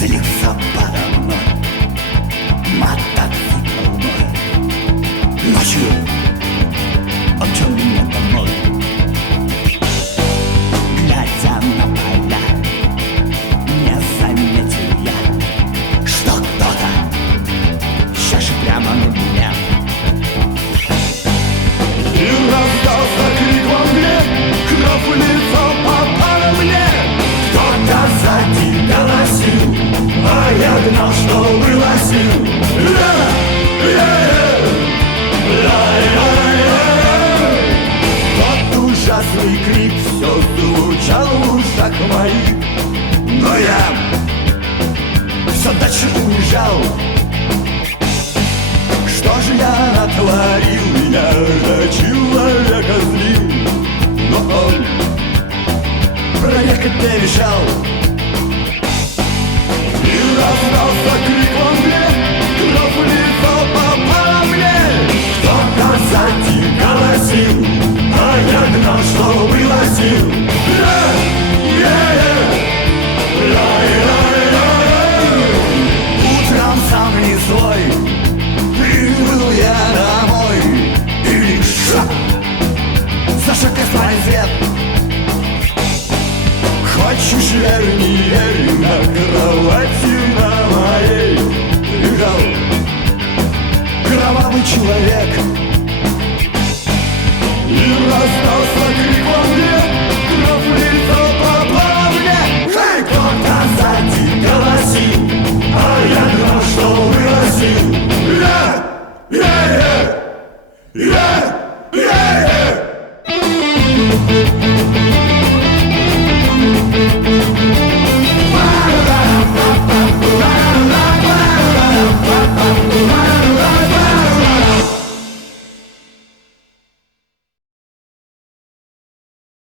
Злился подо мной мотоцикл мой. Ночью он чё меня домой. Глядя на поля, не заметил я, что кто-то чешет прямо на меня. И раздался крик во мне, кровь в лицо попала мне. Кто-то сзади голосил, а я гнал, что было сил. Тот ужасный крик все звучал в ушах моих, но я все дальше уезжал. Что же я натворил? Я же человека злил, но он проехать не решал.